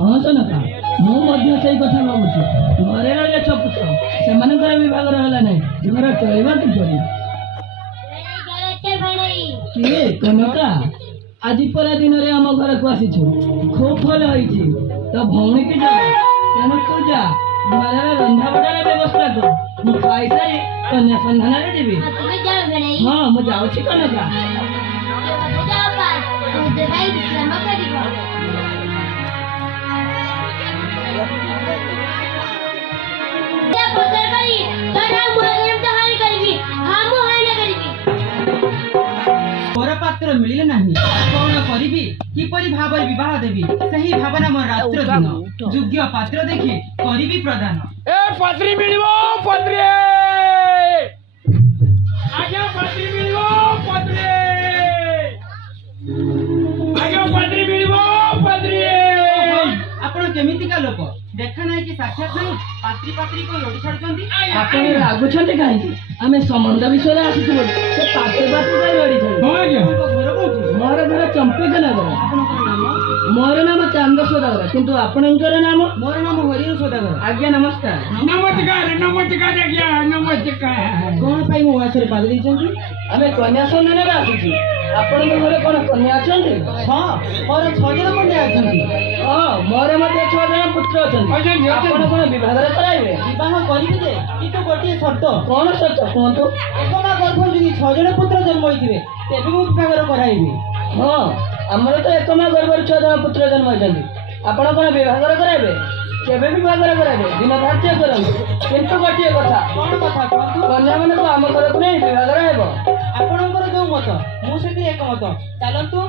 हाँ सनका मुझे से कथा भावुची घरे रही छपुत्र से विभाग रहा ना घर चलवा किए कनका आज परा दिन में आम घर को आसी खूब भल होती तो भौणी की जा तेणु तू जा घर रंधा बड़ार व्यवस्था कर मु खाई सारी कन्या संधान जीवी हाँ मुझे जाऊँगी कनका परपात्र मिले नहीं कौन करी किपरि भाव विवाह देवी सही भावना मोर रात्र दिन योग्य पात्र देखि करी प्रदान ए पत्री मिलिबो पत्री आज्ञा पत्री मिलिबो पत्री आज्ञा पत्री मिलिबो पत्री आपण केमितिका लोक देखा नहीं कि साक्षात नहीं पात्री पात्री को लोटी छाड़छंती आपण रागुछंती काहे आमे संबंध विषय रे आसी से पात्र पात्र काहे लोटी छे हो गया मोर घर चंपिक नगर आपनकर नाम मोर नाम चांद सौदागर किंतु आपनकर नाम मोर नाम हरिहर सौदागर आज्ञा नमस्कार नमस्कार नमस्कार आज्ञा नमस्कार कौन पाई मो वासरे पाद दैछंती आमे कन्या संधान रे आसी आपण घर कोन कन्या अछंती हां मोर 6 जन कन्या अछंती हां मोर मध्ये 6 जन पुत्र अछंती आपण कोन विवाह रे कराइबे विवाह करिबे जे कि तो गोटे शर्त कोन सत्य कोंतु एकमा गर्भ जदि 6 जन पुत्र जन्म होइथिबे तेबे मु विवाह कराइबे हाँ आमर तो एकमा गर्भर 6 जन पुत्र जन्म होइछंती आपण कोन विवाह कराइबे केबे विवाह कराइबे दिन धार्य करंतु किंतु गोटे कथा कौन कथा कहतु कन्या माने तो आम घर को नहीं विवाह कराइबो आपणकर जो मत मु सेति एक मत चलंतु